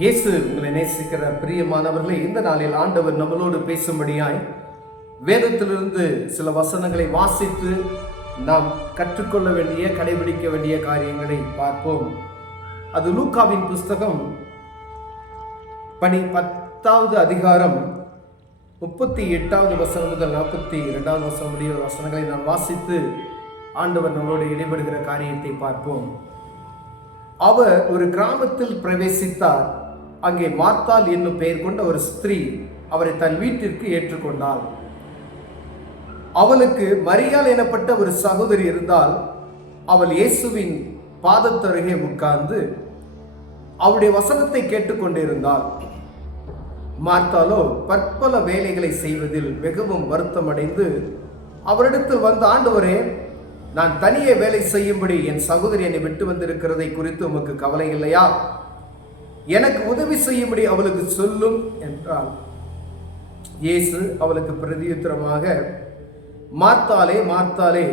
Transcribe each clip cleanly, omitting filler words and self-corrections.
இயேசு உங்களை நேசிக்கிற பிரியமானவர்களே, இந்த நாளில் ஆண்டவர் நம்மளோடு பேசும்படியாய் வேதத்திலிருந்து சில வசனங்களை வாசித்து நாம் கற்றுக்கொள்ள வேண்டிய, கடைபிடிக்க வேண்டிய காரியங்களை பார்ப்போம். அது லூக்காவின் புஸ்தகம் 10வது அதிகாரம் 38வது வசனம் முதல் 42வது வசனம் முடிய வசனங்களை நாம் வாசித்து ஆண்டவர் நம்மளோடு இடைபடுகிற காரியத்தை பார்ப்போம். அவர் ஒரு கிராமத்தில் பிரவேசித்தார். அங்கே மார்த்தாள் என்னும் பெயர் கொண்ட ஒரு ஸ்திரீ அவரை தன் வீட்டிற்கு ஏற்றுக்கொண்டாள். அவளுக்கு மரியாள் எனப்பட்ட ஒரு சகோதரி இருந்தால், அவள் இயேசுவின் பாதத்தருகே உட்கார்ந்து அவருடைய வசனத்தை கேட்டுக்கொண்டிருந்தாள். மார்த்தாளோ பற்பல வேலைகளை செய்வதில் மிகவும் வருத்தமடைந்து அவரிடத்தில் வந்து, ஆண்டவரே, நான் தனியே வேலை செய்யும்படி என் சகோதரி என்னை விட்டு வந்திருக்கிறதை குறித்து உமக்கு கவலை இல்லையா? எனக்கு உதவி செய்யும்படி அவளுக்கு சொல்லும் என்றாள். இயேசு அவளுக்கு பிரதியுத்தரமாக, மார்த்தாளே, மார்த்தாளே,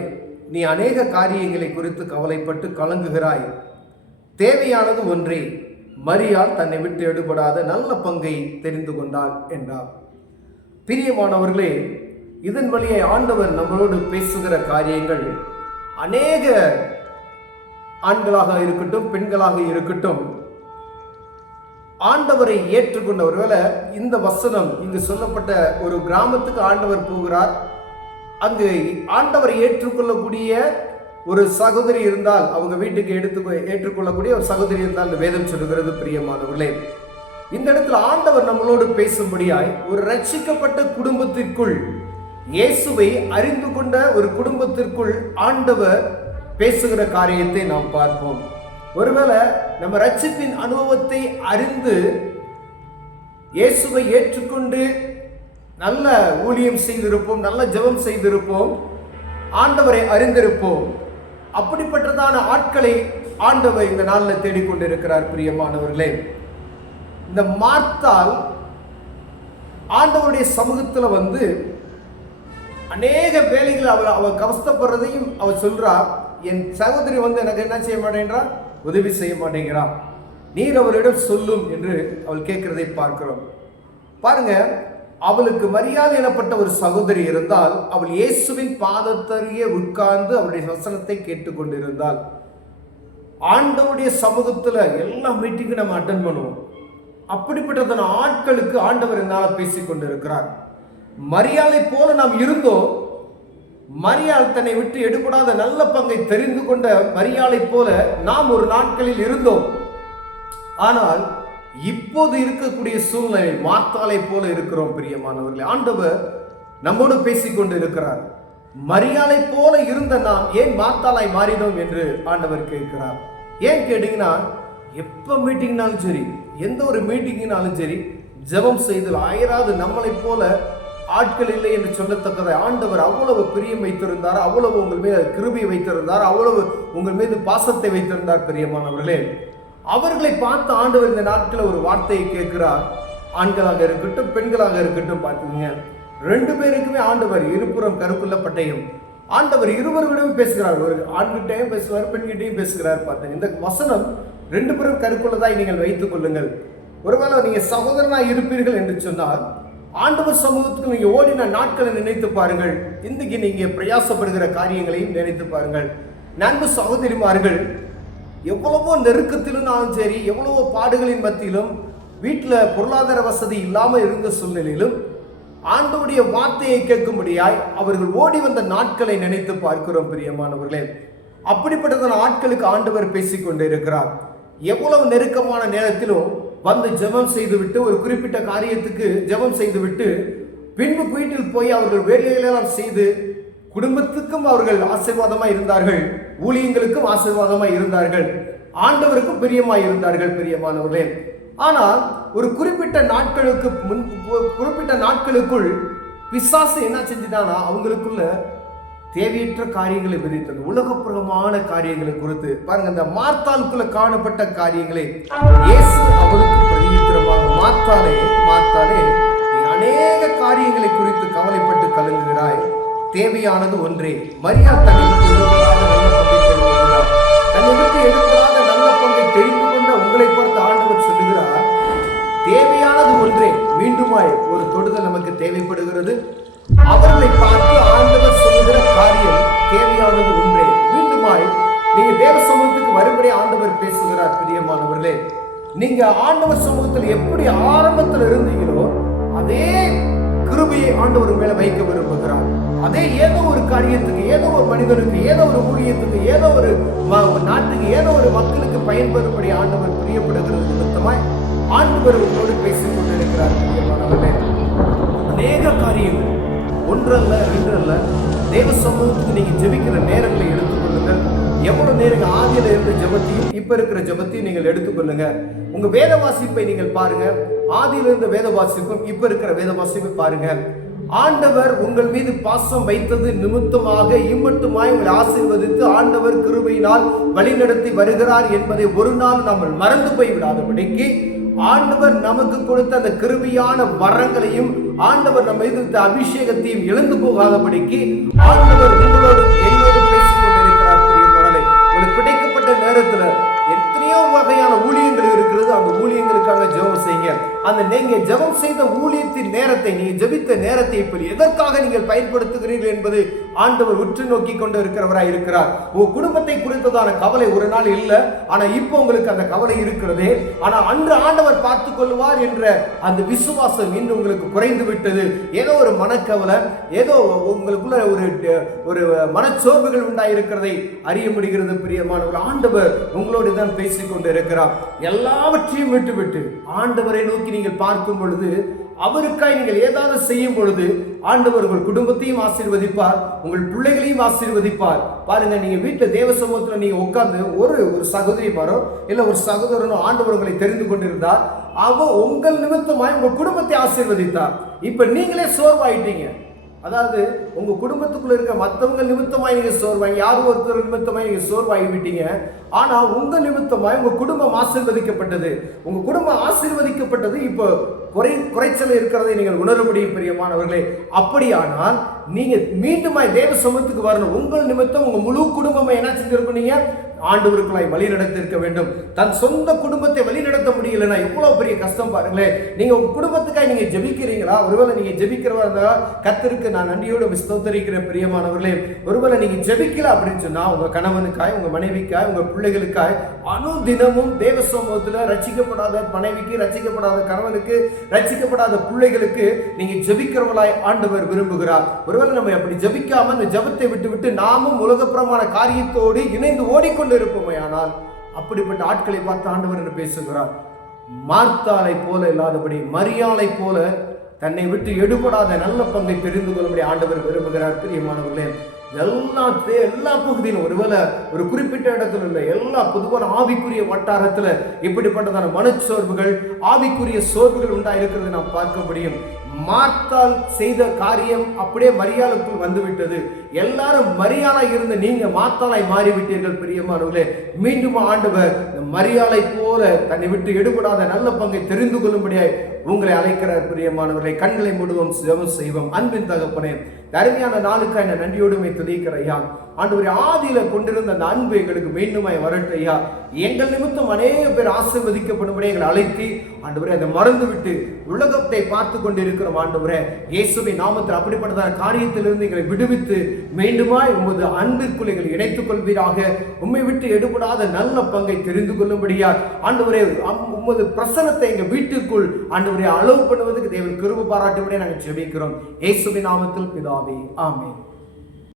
நீ அநேக காரியங்களை குறித்து கவலைப்பட்டு கலங்குகிறாய். தேவையானது ஒன்றே. மரியாள் தன்னை விட்டு எடுபடாத நல்ல பங்கை தெரிந்து கொண்டாள் என்றார். பிரியமானவர்களே, இதன் வழியை ஆண்டவர் நம்மளோடு பேசுகிற காரியங்கள் அநேக ஆண்களாக இருக்கட்டும், பெண்களாக இருக்கட்டும், ஆண்டவரை ஏற்றுக்கொண்ட, ஒருவேளை இந்த வசனம் இங்கு சொல்லப்பட்ட ஒரு கிராமத்துக்கு ஆண்டவர் போகிறார். அங்கு ஆண்டவரை ஏற்றுக்கொள்ளக்கூடிய ஒரு சகோதரி இருந்தால், அவங்க வீட்டுக்கு ஏற்றுக்கொள்ளக்கூடிய ஒரு சகோதரி இருந்தால் இந்த வேதம் சொல்லுகிறது. பிரியமானவர்களே, இந்த இடத்துல ஆண்டவர் நம்மளோடு பேசும்படியாய் ஒரு ரட்சிக்கப்பட்ட குடும்பத்திற்குள், இயேசுவை அறிந்து கொண்ட ஒரு குடும்பத்திற்குள் ஆண்டவர் பேசுகிற காரியத்தை நாம் பார்ப்போம். ஒருவேளை நம்ம ரட்சிப்பின் அனுபவத்தை அறிந்து இயேசுவை ஏற்றுக்கொண்டு நல்ல ஊழியம் செய்திருப்போம், நல்ல ஜெபம் செய்திருப்போம், ஆண்டவரை அறிந்திருப்போம். அப்படிப்பட்டதான ஆட்களை ஆண்டவர் இந்த நாளில் தேடிக்கொண்டிருக்கிறார். பிரியமானவர்களே, இந்த மார்த்தாள் ஆண்டவருடைய சமூகத்தில் வந்து அநேக வேலைகளை அவள் கவஸ்தப்படுறதையும் அவள் சொல்றா. என் சகோதரி வந்து எனக்கு என்ன செய்ய மாட்டேன்றா, உதவி செய்ய மாட்டேங்கிறா, நீர் அவளிடம் சொல்லும் என்று அவள் கேட்கிறதை பார்க்கிறோம். பாருங்க, அவளுக்கு மரியாள் எனப்பட்ட ஒரு சகோதரி இருந்தால், அவள் இயேசுவின் பாதத்தருகே உட்கார்ந்து அவருடைய வசனத்தை கேட்டுக்கொண்டிருந்தாள். ஆண்டவருடைய சமூகத்துல எல்லா மீட்டிங்கும் நம்ம அட்டென்ட் பண்ணுவோம். அப்படிப்பட்டதான ஆட்களுக்கு ஆண்டவர் என்னால் பேசிக்கொண்டிருக்கிறார். மரியாளை போல நாம் இருந்தோம். மரியாள் தன்னை விட்டு எடுபடாத நல்ல பங்கை தெரிந்து கொண்ட மரியாளை போல நாம் ஒரு நாட்களில் இருந்தோம். ஆனால் இப்போது இருக்கக்கூடிய சூழ்நிலை மார்த்தாளை போல இருக்கிறோம். பிரியமானவர்களே, ஆண்டவர் நம்மோடு பேசிக்கொண்டு இருக்கிறார். மரியாளை போல இருந்த நாம் ஏன் மார்த்தாளாய் மாறினோம் என்று ஆண்டவர் கேட்கிறார். ஏன் கேட்டீங்கன்னா, எப்ப மீட்டிங்னாலும் சரி, எந்த ஒரு மீட்டிங்னாலும் சரி, ஜெபம் செய்தல் ஆயிராது நம்மளை போல ஆட்கள் இல்லை என்று சொல்லத்தக்கதை ஆண்டவர் அவ்வளவு பிரியம் வைத்திருந்தார், அவ்வளவு உங்கள் மீது கிருபை வைத்திருந்தார், அவ்வளவு உங்கள் மீது பாசத்தை வைத்திருந்தார். பிரியமானவர்களே, அவர்களை பார்த்து ஆண்டவர் இந்த நாட்களில் ஒரு வார்த்தையை கேட்கிறார். ஆண்களாக இருக்கட்டும், பெண்களாக இருக்கட்டும், பார்த்துங்க, ரெண்டு பேருக்குமே ஆண்டவர் இருபுறம் கருக்குள்ள பட்டயம். ஆண்டவர் இருவரிடம் பேசுகிறார். ஒரு ஆண்கிட்டையும் பேசுவார், பெண்கிட்டையும் பேசுகிறார். பார்த்தீங்க, இந்த வசனம் ரெண்டு பேரும் கருக்குள்ளதாய் நீங்கள் வைத்துக் கொள்ளுங்கள். ஒருவேளை நீங்க சகோதரனாய் இருப்பீர்கள் என்று சொன்னால், ஆண்டவர் சமூகத்துக்கு நீங்க ஓடின நாட்களை நினைத்து பாருங்கள். இன்றைக்கு நீங்க பிரயாசப்படுகிற காரியங்களையும் நினைத்து பாருங்கள். நண்பு சகோதரிமார்கள், எவ்வளவோ நெருக்கத்திலும் சரி, எவ்வளவோ பாடுகளின் மத்தியிலும், வீட்டில் பொருளாதார வசதி இல்லாமல் இருந்த சூழ்நிலையிலும் ஆண்டவருடைய வார்த்தையை கேட்கும்படியாய் அவர்கள் ஓடி வந்த நாட்களை நினைத்து பார்க்கிறோம். பிரியமானவர்களே, அப்படிப்பட்டதான ஆட்களுக்கு ஆண்டவர் பேசிக்கொண்டு இருக்கிறார். எவ்வளவு நெருக்கமான நேரத்திலும் வந்து ஜெபம் செய்துவிட்டு, ஒரு குறிப்பிட்ட காரியத்துக்கு ஜெபம் செய்துவிட்டு பின்பு வீட்டில் போய் அவர்கள் வேலைகளெல்லாம் செய்து குடும்பத்துக்கும் அவர்கள் ஆசீர்வாதமாய் இருந்தார்கள், ஊழியங்களுக்கும் ஆசீர்வாதமாய் இருந்தார்கள், ஆண்டவருக்கும் பிரியமாய் இருந்தார்கள். பிரியமானவர்களே, ஆனால் ஒரு குறிப்பிட்ட நாட்களுக்குள் பிசாசு என்ன செஞ்சுட்டானா, அவங்களுக்குள்ள தேவையற்ற காரியங்களை விதித்தது, உலகப்புறமான காரியங்களை குறித்து பாருங்க. இந்த மார்த்தாளுக்குள்ள காணப்பட்ட காரியங்களை இயேசு அவருக்கு பிரதியுத்தரமாக, மார்த்தாளே, மார்த்தாளே, நீ அநேக காரியங்களை குறித்து கவலைப்பட்டு கலங்குகிறாய். தேவையானது ஒன்றே. மரியாள் தன்னை விட்டு எடுப்படாத நல்ல பங்கை தெரிந்து கொண்ட உங்களை பார்த்து ஆண்டவர் சொல்லுகிறார், மீண்டுமாய் ஒரு தொடுதல் நமக்கு தேவைப்படுகிறது. அவர்களை பார்த்து ஆண்டவர் சொல்லுகிற காரியம் தேவையானது ஒன்றே. மீண்டுமாய் நீங்க தேவ சமூகத்துக்கு வரும்படி ஆண்டவர் பேசுகிறார். பிரியமானவர்களே, நீங்க ஆண்டவர் சமூகத்தில் எப்படி ஆரம்பத்தில் இருந்தீங்களோ அதே கிருபையை ஆண்டவர் மேல வைக்க விரும்புகிறார். அதே ஏதோ ஒரு காரியத்துக்கு, ஏதோ ஒரு மனிதனுக்கு, ஏதோ ஒரு ஊழியத்துக்கு, ஏதோ ஒரு நாட்டுக்கு, ஏதோ ஒரு மக்களுக்கு பயன்படும்படி ஆண்டவர் பிரியப்படுகிறது நிமித்தமாய் ஆண்டவர் உங்களோடு பேசிக் கொண்டிருக்கிறார். அநேக காரியங்கள், ஒன்றல்ல ரெண்டல்ல, தேவ சமூகத்துக்கு நீங்க ஜெபிக்கிற நேரங்களை எடுத்துக்கொள்ளுங்கள். எவ்வளவு நேரம் ஆதியில இருந்த ஜெபத்தையும் இப்ப இருக்கிற ஜெபத்தையும் நீங்கள் எடுத்துக்கொள்ளுங்க. உங்க வேத வாசிப்பை நீங்கள் பாருங்க. ஆதியில இருந்த வேத வாசிப்பும் இப்ப இருக்கிற வேத வாசிப்பை பாருங்க. ஆண்டவர் உங்கள் மீது பாசம் வைத்தது நிமித்தமாக இம்மட்டுமாய் உங்களை ஆசீர்வதித்து ஆண்டவர் கிருபையினால் வழிநடத்தி வருகிறார் என்பதை ஒரு நாள் நாம் மறந்து போய் விடாதபடிக்கு ஆண்டவர் நமக்கு கொடுத்த அந்த கிருபையான வரங்களையும் ஆண்டவர் நம்ம மீது அபிஷேகத்தையும் இழந்து போகாதபடிக்கு ஆண்டவர் உங்களோடு என்னோடு பேசிக் கொண்டிருக்கிறார். உங்களுக்கு கிடைக்கப்பட்ட நேரத்தில் எத்தனையோ வகையான ஊழியங்கள் இருக்கிறது. அந்த ஊழியங்களுக்காக ஜெபம் செய்யுங்க. அந்த நீங்க ஜெபம் செய்த ஊழியத்தின் நேரத்தை, நீங்க ஜெபித்த நேரத்தை இப்படி எதற்காக நீங்கள் பயன்படுத்துகிறீர்கள் என்பது ஆண்டவர் உற்று நோக்கி கொண்டு இருக்கிறவராய் இருக்கிறார். உங்க குடும்பத்தை குறித்ததான கவலை ஒரு நாள் இல்லை, ஆனா இப்போ உங்களுக்கு அந்த கவலை இருக்கிறது. ஆனா அன்று ஆண்டவர் பார்த்துக் கொள்வார் என்ற அந்த விசுவாசம் இன்று உங்களுக்கு குறைந்து விட்டது. ஏதோ ஒரு மனக்கவலை, ஏதோ உங்களுக்குள்ள ஒரு மனச்சோர்வுகள் உண்டாயிருக்கிறதை அறிய முடிகிறது. பிரியமானவர்கள், ஆண்டவர் உங்களோடு தான் பேசிக் கொண்டு இருக்கிறார். எல்லாவற்றையும் விட்டுவிட்டு ஆண்டவரை நோக்கி நீங்கள் பார்க்கும் பொழுது, அவருக்காய் நீங்கள் ஏதாவது செய்யும் பொழுது ஆண்டவர் உங்கள் குடும்பத்தையும் ஆசீர்வதிப்பார், உங்கள் பிள்ளைகளையும் ஆசீர்வதிப்பார். பாருங்க, நீங்க வீட்டுல தேவ சமூகத்துல நீங்க உட்கார்ந்து ஒரு சகோதரி மாரோ இல்ல ஒரு சகோதரனோ ஆண்டவர் உங்களை தெரிந்து கொண்டிருந்தார், உங்கள் நிமித்தமாய் உங்கள் குடும்பத்தை ஆசீர்வதித்தார். இப்ப நீங்களே சோர்வாயிட்டீங்க. அதாவது உங்க குடும்பத்துக்குள்ள இருக்க மற்றவங்க நிமித்தமாய் நீங்க சோர்வாய், யாரும் ஒருத்தர் நிமித்தமாய் நீங்க சோர்வாகி விட்டீங்க. ஆனா உங்க நிமித்தமாய் உங்க குடும்பம் ஆசீர்வதிக்கப்பட்டது. உங்க குடும்பம் ஆசீர்வதிக்கப்பட்டது இப்போ குறைச்சல் இருக்கிறதை நீங்கள் உணர முடியும். பிரியமானவர்களே, அப்படியானால் நீங்க மீண்டுமாய் தேவ சமூகத்துக்கு வரணும். உங்கள் நிமித்தம் உங்க முழு குடும்பமே என்ன செஞ்சிருக்கும்? நீங்க ஆண்டவருக்குள்ளாய் வழி நடத்திருக்க வேண்டும். தன் சொந்த குடும்பத்தை வழி நடத்த முடியலன்னா எவ்வளவு பெரிய கஷ்டம் பாருங்களேன். நீங்க உங்க குடும்பத்துக்காய் நீங்க ஜெபிக்கிறீங்களா? ஒருவேளை நீங்க ஜெபிக்கிறவா கர்த்தருக்கு நான் நன்றியோடு ஸ்தோத்திரிக்கிறேன். பிரியமானவர்களே, ஒருவேளை நீங்க ஜெபிக்கல அப்படின்னு சொன்னா உங்க கணவனுக்காய், உங்க மனைவிக்காய், உங்க பிள்ளைகளுக்காய் அனுதினமும் தேவ சமூகத்துல ரட்சிக்கப்படாத மனைவிக்கு, ரட்சிக்கப்படாத கணவனுக்கு, ரட்சிக்கப்படாத பிள்ளைகளுக்கு நீங்க ஜெபிக்கிறவர்களாய் ஆண்டவர் விரும்புகிறார். ஒருவேளை நம்ம அப்படி ஜெபிக்காம அந்த ஜெபத்தை விட்டு நாமும் உலகப்புறமான காரியத்தோடு இணைந்து ஓடிக்கொண்டு இருப்போமே, ஆனால் அப்படிப்பட்ட ஆட்களை பார்த்து ஆண்டவர் என்று பேசுகிறார். மார்த்தாளை போல இல்லாதபடி மரியாளை போல தன்னை விட்டு எடுபடாத நல்ல பங்கை தெரிந்து கொள்ளும்படி ஆண்டவர் விரும்புகிறார். பிரியமானவர்களே, எல்லா பகுதியிலும், ஒருவேளை ஒரு குறிப்பிட்ட இடத்துல இல்லை, எல்லா பொதுவான ஆவிக்குரிய வட்டாரத்துல இப்படிப்பட்டதான மனச்சோர்வுகள், ஆவிக்குரிய சோர்வுகள் உண்டாயிருக்கிறது நாம் பார்க்க முடியும். மார்த்தாள் செய்த காரியம் அப்படியே மரியாளுக்குள் வந்துவிட்டது. எல்லாரும் மரியாளை இருந்த நீங்க மார்த்தாளாய் மாறிவிட்டீர்கள். பிரியமானவர்களே, மீண்டும் ஆண்டவர் மரியாளை போல தன்னை விட்டு எடுபடாத நல்ல பங்கை தெரிந்து கொள்ளும்படியாய் உங்களை அழைக்கிறார். பிரியமானவர்களை, கண்களை மூடுவோம், ஜெபம் செய்வோம். அன்பின் தகப்பனே, அருமையான நாளுக்காக நான் நன்றியோடுமை துதிக்கிற ஐயா. ஆண்டவரே, ஆதியில கொண்டிருந்த அந்த அன்பு எங்களுக்கு மீண்டுமாய் வரட்டும் ஐயா. எங்கள் நிமித்தம் அநேக பேர் ஆசீர்வதிக்கப்படும்படி எங்களை அழைத்து ஆண்டவரே அதை மறந்து விட்டு உலகத்தை பார்த்து கொண்டிருக்கிறோம். ஆண்டவரே, இயேசுவின் நாமத்தில் அப்படிப்பட்டதான காரியத்திலிருந்து எங்களை விடுவித்து மீண்டுமாய் உமது அன்பிற்குள் எங்களை இணைத்துக் கொள்வீராக. உம்மை விட்டு எடுபடாத நல்ல பங்கை தெரிந்து கொள்ளும்படியா ஆண்டவரே உமது பிரசன்னத்தை எங்க வீட்டுக்குள் ஆண்டவரே அளவு பண்ணுவதற்கு தேவன் கிருபை பாராட்டும்படியா நாங்கள் ஜெபிக்கிறோம். இயேசுவின் நாமத்தில் பிதாவே, ஆமென்.